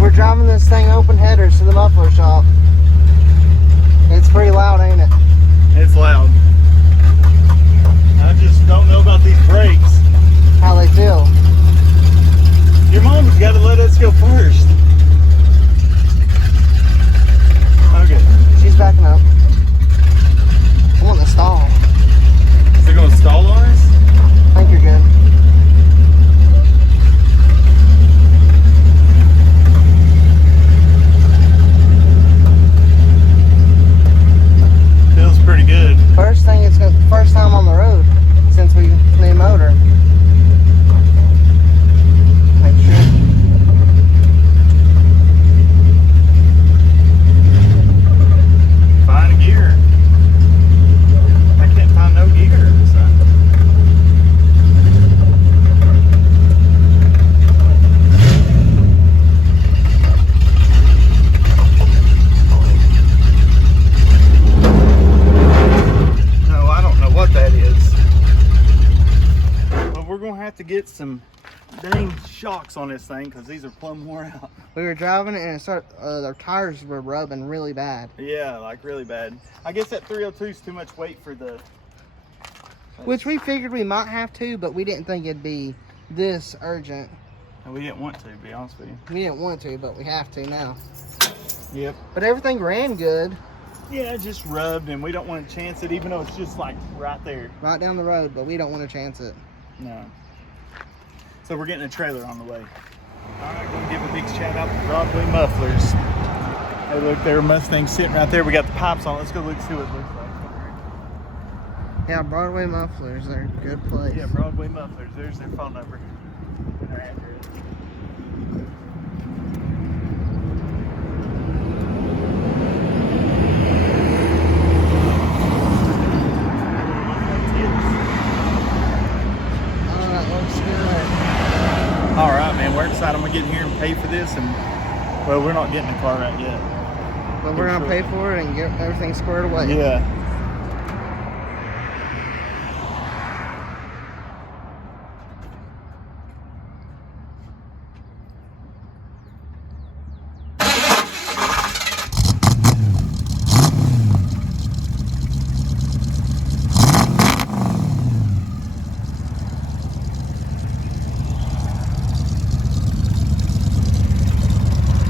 We're driving this thing open headers to the muffler shop. It's pretty loud, ain't it? It's loud. I just don't know about these brakes. How they feel. Your mom's got to let us go first. Okay. She's backing up. I want to stall. Is it going to stall on us? I think you're good. Feels pretty good. First time on the road since we new motor. Make sure. Find a gear. I can't find no gear. So. No, I don't know what that is. But we're gonna have to get some dang shocks on this thing because these are plumb worn out. We were driving it and it started, our tires were rubbing really bad. Yeah, like really bad. I guess that 302 is too much weight for the... Which we figured we might have to, but we didn't think it'd be this urgent. And we didn't want to be honest with you. We didn't want to, but we have to now. Yep. But everything ran good. Yeah, it just rubbed and we don't want to chance it even though it's just like right there. Right down the road, but we don't want to chance it. No. So we're getting a trailer on the way. All right, going to give a big shout out to Broadway Mufflers. Hey, look, there, Mustang sitting right there. We got the pipes on. Let's go look see what it looks like. Yeah, Broadway Mufflers, they're a good place. Yeah, Broadway Mufflers. There's their phone number. And their address. Oh, that looks good. All right, man. We're excited. I'm gonna get in here and pay for this, and well, we're not getting the car right yet. But we're gonna pay for it and get everything squared away. Yeah.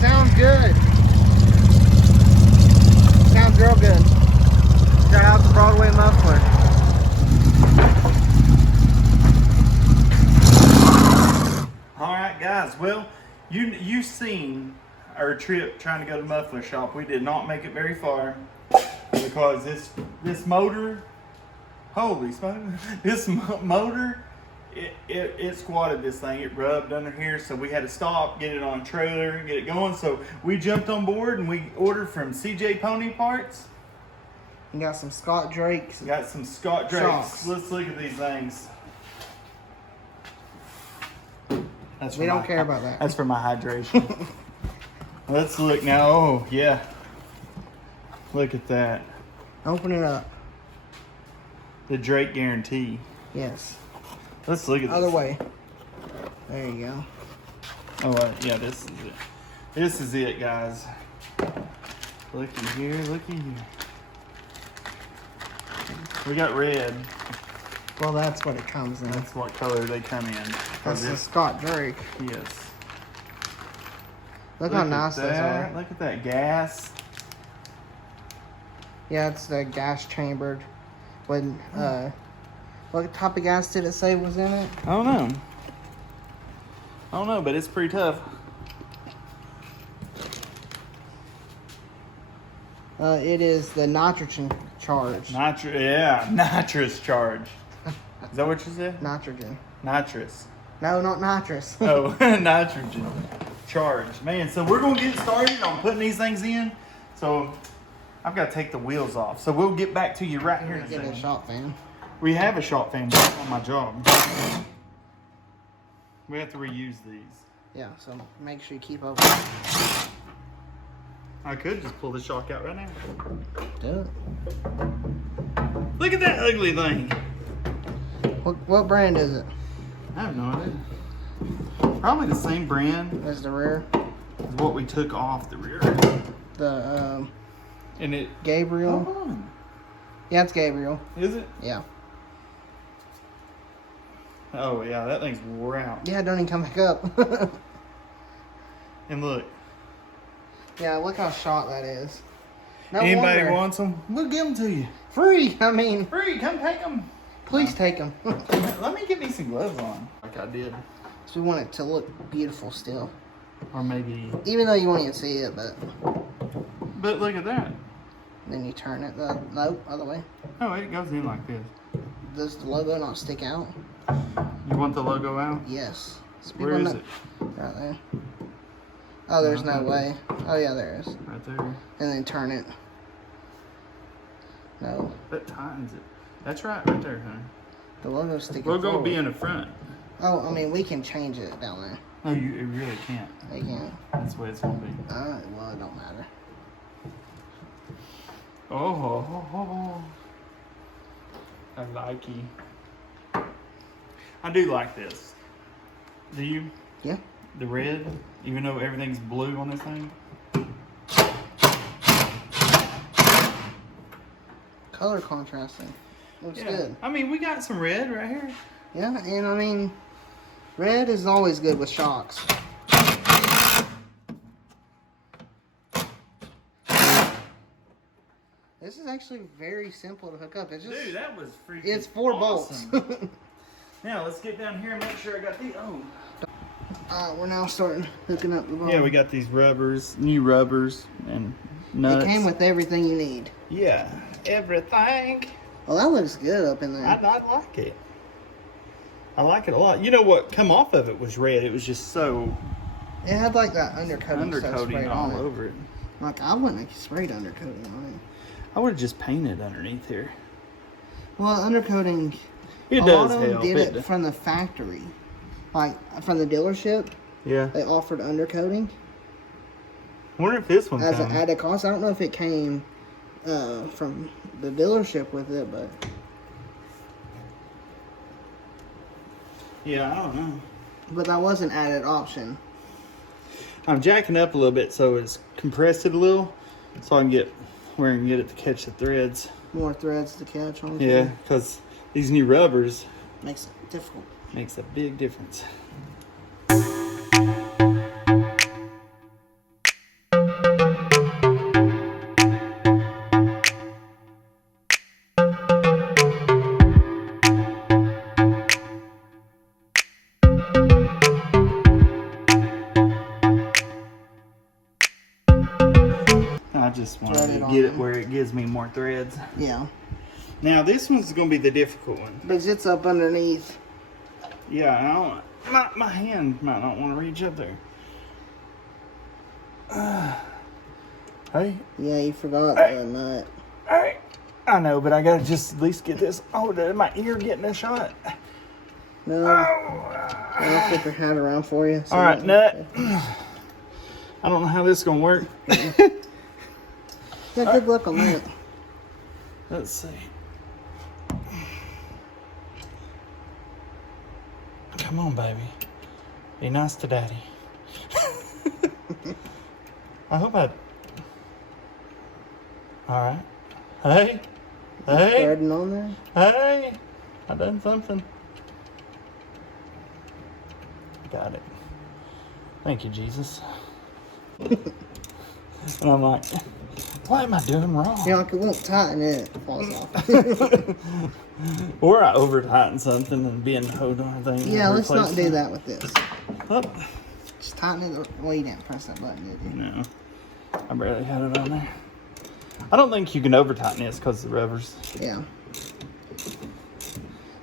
Sounds good. Sounds real good. Shout out to Broadway Muffler. All right, guys. Well, you seen our trip trying to go to the muffler shop. We did not make it very far because this motor, holy smoke, this motor, it squatted this thing. It rubbed under here, so we had to stop, get it on a trailer, and get it going. So we jumped on board and we ordered from CJ Pony Parts. You got some Scott Drakes. Got some Scott Drakes. Shocks. Let's look at these things. That's We don't care about that. That's for my hydration. Let's look now. Oh, yeah. Look at that. Open it up. The Drake guarantee. Yes. Let's look at this. Other way. There you go. Oh, yeah, this is it. This is it, guys. Looky here, looky here. We got red. Well, that's what it comes in. That's what color they come in. That's the Scott Drake. Yes. Look how nice those are. Look at that gas. Yeah, it's the gas chambered. When what type of gas did it say was in it? I don't know. I don't know, but it's pretty tough. It is the nitrogen charge. Nitrous charge. Is that what you said? Nitrogen. Nitrous. No, not nitrous. Oh, nitrogen charge. Man, so we're going to get started on putting these things in. So I've got to take the wheels off. So we'll get back to you right here in a Get a second. shop fan. We have a shop fan on my job. We have to reuse these. Yeah, so make sure you keep up. I could just pull the shock out right now. Do it. Look at that ugly thing. What brand is it? I have no idea. Probably the same brand. There's the rear. is what we took off the rear. The And it. Gabriel. Hold on. Yeah, it's Gabriel. Is it? Yeah. Oh yeah, that thing's wore out. Yeah, don't even come back up. And look. Yeah, look how shot that is. No Anybody wonder. wants them? We'll give them to you. Free. I mean, Free, come take them. please take them. Let me get me some gloves on. Like I did. So we want it to look beautiful still. Or maybe. Even though you won't even see it, but But look at that. then you turn it the no, other way. Oh, it goes in like this. Does the logo not stick out? You want the logo out? Yes. So Where people is know- it? Right there. Oh, there's no way. Oh yeah, there is. Right there. And then turn it. No. That tightens it. That's right there, honey. The logo's sticking Logo will forward. be in the front. Oh, I mean, we can change it down there. No, you really can't. They can. That's the way it's gonna be. Well, it don't matter. Oh, I like you. I do like this. Do you? Yeah. The red, even though everything's blue on this thing. Color contrasting. Looks good. I mean, we got some red right here. Yeah, and I mean, red is always good with shocks. This is actually very simple to hook up. It's just Dude, that was freaking it's 4 awesome. bolts. Now let's get down here and make sure I got the. We're now starting hooking up the bolt. Yeah, we got these rubbers, new rubbers, and nuts. It came with everything you need. Yeah, everything. Well, that looks good up in there. I like it. I like it a lot. You know what come off of it was red. It was just so It had like that undercoating stuff undercoating sprayed all on it. over it. Like I wouldn't have sprayed undercoating on it. I would have just painted underneath here. Well, undercoating. It a does lot of them help. did It it from the factory, like from the dealership. Yeah. They offered undercoating I wonder if this one as an comes. added cost. I don't know if it came from the dealership with it, but Yeah, I don't know. that was an added option. I'm jacking up a little bit so it's compressed it a little, so I can get where I can get it to catch the threads. More threads to catch on. Yeah, because these new rubbers Makes it difficult. makes a big difference. I just wanted Thread to it get it on. where it gives me more threads. Yeah, Now this one's gonna be the difficult one. because it's up underneath. Yeah, I don't, my hand might not want to reach up there. Hey, Yeah, you forgot Hey. the nut. hey. I know, but I gotta just at least get this. Oh, my ear getting a shot. No, Oh. I'll flip your hat around for you. so All right, that- nut. I don't know how this is gonna work. Yeah, good luck on that. Let's see. Come on, baby. Be nice to daddy. I hope I. All right. Hey. Hey. Threading on there. Hey. I done something. Got it. Thank you, Jesus. And I'm like, what am I doing wrong? You know, like it won't tighten it. It falls off. Or I over tighten something and being hold on thing. Yeah, let's not do that with this. Oh, Just tighten it. Well, you didn't press that button, did you? no, I barely had it on there. I don't think you can over tighten this because of the rubbers. Yeah.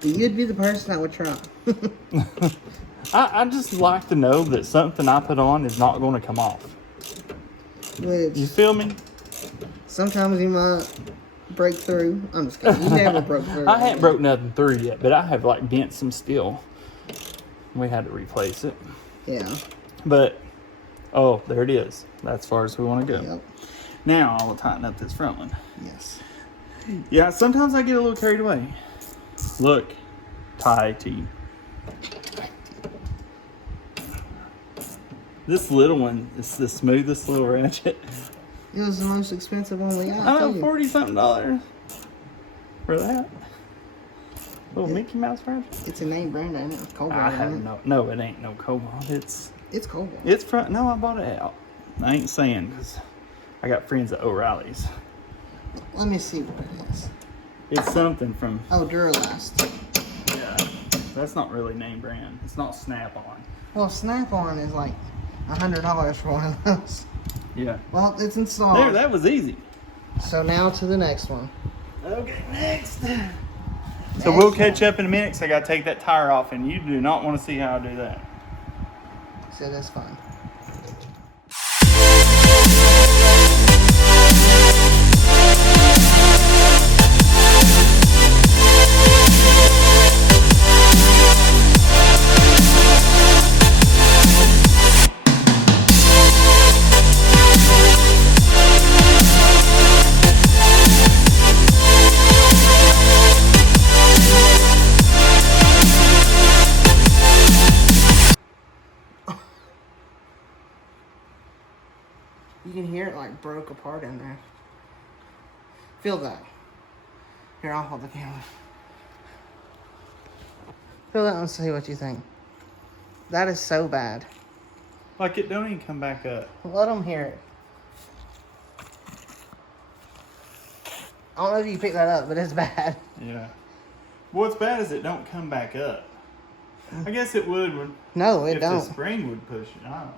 But you'd be the person that would try. I just like to know that something I put on is not going to come off. Which You feel me? sometimes you might break through. I'm just kidding. You never broke through. I haven't broke nothing through yet, but I have like bent some steel. We had to replace it. Yeah. But, oh, there it is. That's as far as we want to go. Yep. Now I will tighten up this front one. Yes. Yeah, sometimes I get a little carried away. Look, tighty. This little one is the smoothest little ratchet. It was the most expensive one we got. I know, too. $40-something for that. Little Mickey Mouse ratchet. It's a name brand, ain't it? It's Cobalt. I isn't have it? no, it ain't no Cobalt. It's Cobalt. It's front. No, I bought it out. I ain't saying because I got friends at O'Reilly's. Let me see what it is. It's something from. Oh, Duralast. Yeah, that's not really name brand. It's not Snap-on. Well, Snap-on is like $100 for one of those. Yeah. Well, it's installed. There, that was easy. So now to the next one. Okay, next. So we'll catch up in a minute because I got to take that tire off, and you do not want to see how I do that. So that's fine. You can hear it like broke apart in there. Feel that. Here, I'll hold the camera. Feel that and see what you think. That is so bad. Like it don't even come back up. Let them hear it. I don't know if you picked that up, but it's bad. Yeah. What's bad is it don't come back up. I guess it would when No, it if don't. the spring would push it. I don't know.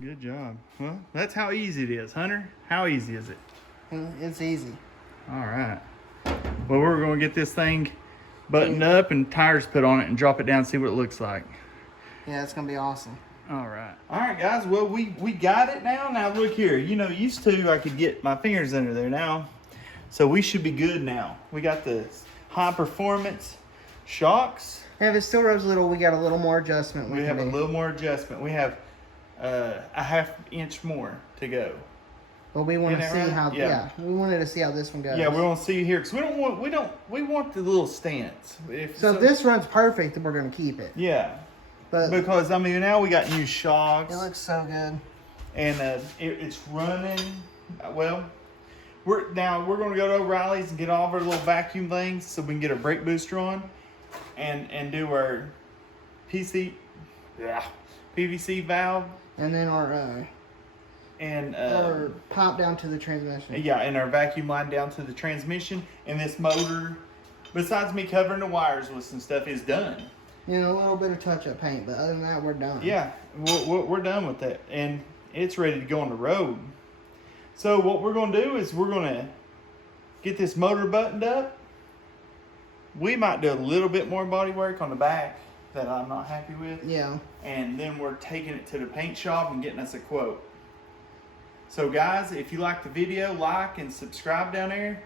Good job. Well, that's how easy it is, Hunter. How easy is it? It's easy. All right. Well, we're going to get this thing buttoned up and tires put on it and drop it down and see what it looks like. Yeah, it's gonna be awesome. All right. All right, guys. Well, we got it now. Now, look here. You know, used to I could get my fingers under there now. So we should be good now. We got the high performance shocks. And if it still rubs a little, we got a little more adjustment. We have a little more adjustment. We have a ½ inch more to go. Well, we want to see right? how. Yeah. Yeah, we wanted to see how this one goes. Yeah, we want to see here because we want the little stance. So if this runs perfect, then we're gonna keep it. Yeah, But because I mean now we got new shocks. it looks so good. And it's running well. We're going to go to O'Reilly's and get all of our little vacuum things so we can get our brake booster on, and do our PVC valve And then our pipe down to the transmission. yeah, and our vacuum line down to the transmission, and this motor, besides me covering the wires with some stuff, is done. You know, a little bit of touch-up paint, but other than that, we're done. Yeah, we're done with that, and it's ready to go on the road. So what we're going to do is we're going to get this motor buttoned up. We might do a little bit more body work on the back that I'm not happy with. Yeah. And then we're taking it to the paint shop and getting us a quote. So guys, if you like the video, like and subscribe down there,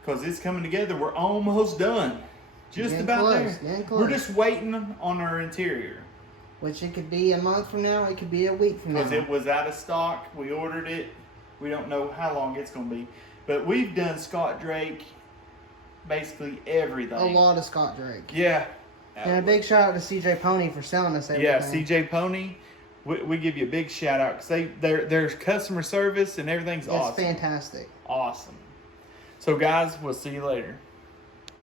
because it's coming together. We're almost done. Just Getting about close, there. getting close. We're just waiting on our interior. Which it could be a month from now, it could be a week from now. Because it was out of stock. We ordered it. We don't know how long it's going to be. But we've done Scott Drake, basically everything. A lot of Scott Drake. Yeah. And a big shout out to CJ Pony for selling us everything. Yeah, CJ Pony. We give you a big shout out because their customer service and everything's awesome. It's fantastic. Awesome. So guys, we'll see you later.